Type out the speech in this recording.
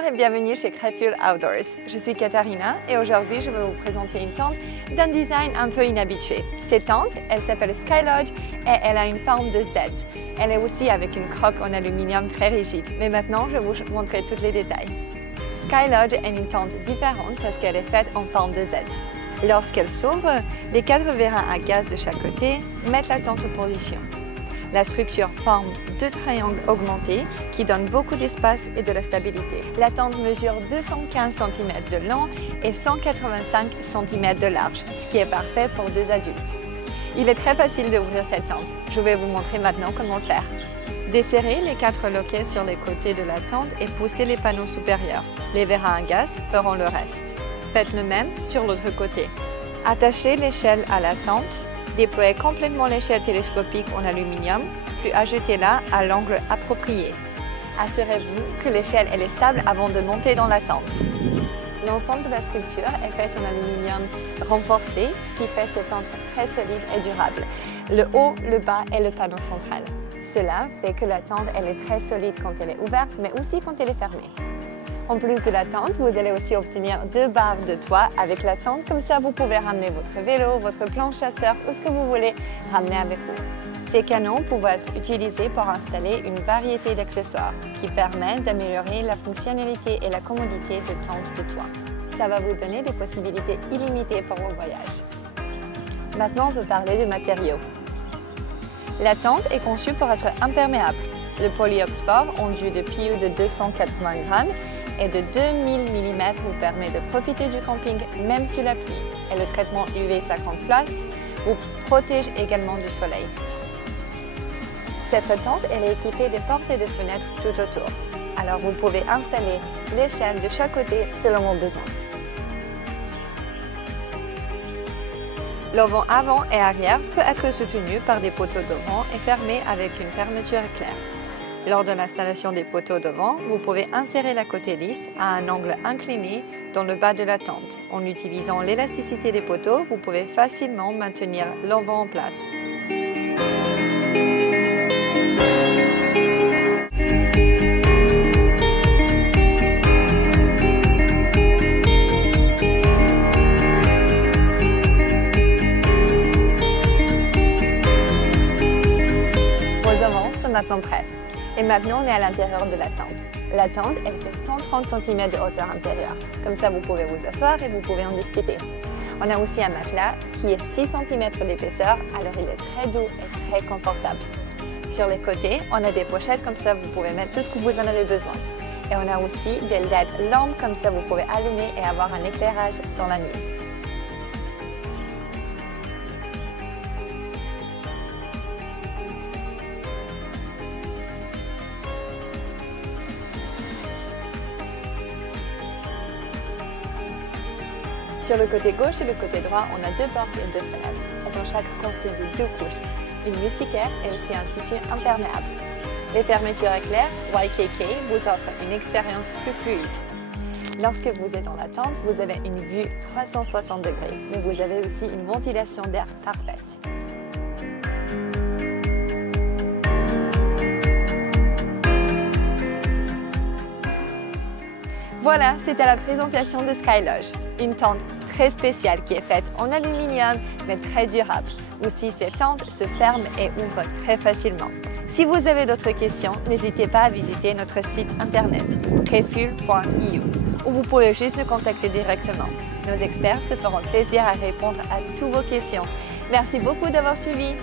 Bonjour et bienvenue chez Crayful Outdoors. Je suis Katharina et aujourd'hui je vais vous présenter une tente d'un design un peu inhabitué. Cette tente, elle s'appelle Skylodge et elle a une forme de Z. Elle est aussi avec une croque en aluminium très rigide. Mais maintenant, je vais vous montrer tous les détails. Skylodge est une tente différente parce qu'elle est faite en forme de Z. Lorsqu'elle s'ouvre, les 4 vérins à gaz de chaque côté mettent la tente en position. La structure forme 2 triangles augmentés qui donnent beaucoup d'espace et de la stabilité. La tente mesure 215 cm de long et 185 cm de large, ce qui est parfait pour 2 adultes. Il est très facile d'ouvrir cette tente. Je vais vous montrer maintenant comment le faire. Desserrez les 4 loquets sur les côtés de la tente et poussez les panneaux supérieurs. Les vérins à gaz feront le reste. Faites le même sur l'autre côté. Attachez l'échelle à la tente. Déployez complètement l'échelle télescopique en aluminium, puis ajoutez-la à l'angle approprié. Assurez-vous que l'échelle est stable avant de monter dans la tente. L'ensemble de la structure est fait en aluminium renforcé, ce qui fait cette tente très solide et durable. Le haut, le bas et le panneau central. Cela fait que la tente est très solide quand elle est ouverte, mais aussi quand elle est fermée. En plus de la tente, vous allez aussi obtenir 2 barres de toit avec la tente. Comme ça, vous pouvez ramener votre vélo, votre planche chasseur ou ce que vous voulez ramener avec vous. Ces canons peuvent être utilisés pour installer une variété d'accessoires qui permettent d'améliorer la fonctionnalité et la commodité de tente de toit. Ça va vous donner des possibilités illimitées pour vos voyages. Maintenant, on peut parler de matériaux. La tente est conçue pour être imperméable. Le poly-Oxford enduit de PU de 280 grammes et de 2000 mm vous permet de profiter du camping même sous la pluie. Et le traitement UV 50+ vous protège également du soleil. Cette tente elle est équipée de portes et de fenêtres tout autour. Alors vous pouvez installer l'échelle de chaque côté selon vos besoins. L'auvent avant et arrière peut être soutenu par des poteaux devant et fermé avec une fermeture éclair. Lors de l'installation des poteaux devant, vous pouvez insérer la côté lisse à un angle incliné dans le bas de la tente. En utilisant l'élasticité des poteaux, vous pouvez facilement maintenir l'auvent en place. Vos avants sont maintenant prêts. Et maintenant, on est à l'intérieur de la tente. La tente, elle fait 130 cm de hauteur intérieure. Comme ça, vous pouvez vous asseoir et vous pouvez en discuter. On a aussi un matelas qui est 6 cm d'épaisseur, alors il est très doux et très confortable. Sur les côtés, on a des pochettes, comme ça, vous pouvez mettre tout ce que vous en avez besoin. Et on a aussi des LED lampes, comme ça, vous pouvez allumer et avoir un éclairage dans la nuit. Sur le côté gauche et le côté droit, on a 2 portes et 2 fenêtres. Elles sont chaque construites de 2 couches, une moustiquaire et aussi un tissu imperméable. Les fermetures éclair YKK vous offrent une expérience plus fluide. Lorsque vous êtes dans la tente, vous avez une vue 360 degrés, mais vous avez aussi une ventilation d'air parfaite. Voilà, c'était la présentation de Skylodge, une tente très spéciale qui est faite en aluminium mais très durable. Aussi, cette tente se ferme et ouvre très facilement. Si vous avez d'autres questions, n'hésitez pas à visiter notre site internet crayful.eu où vous pouvez juste nous contacter directement. Nos experts se feront plaisir à répondre à toutes vos questions. Merci beaucoup d'avoir suivi.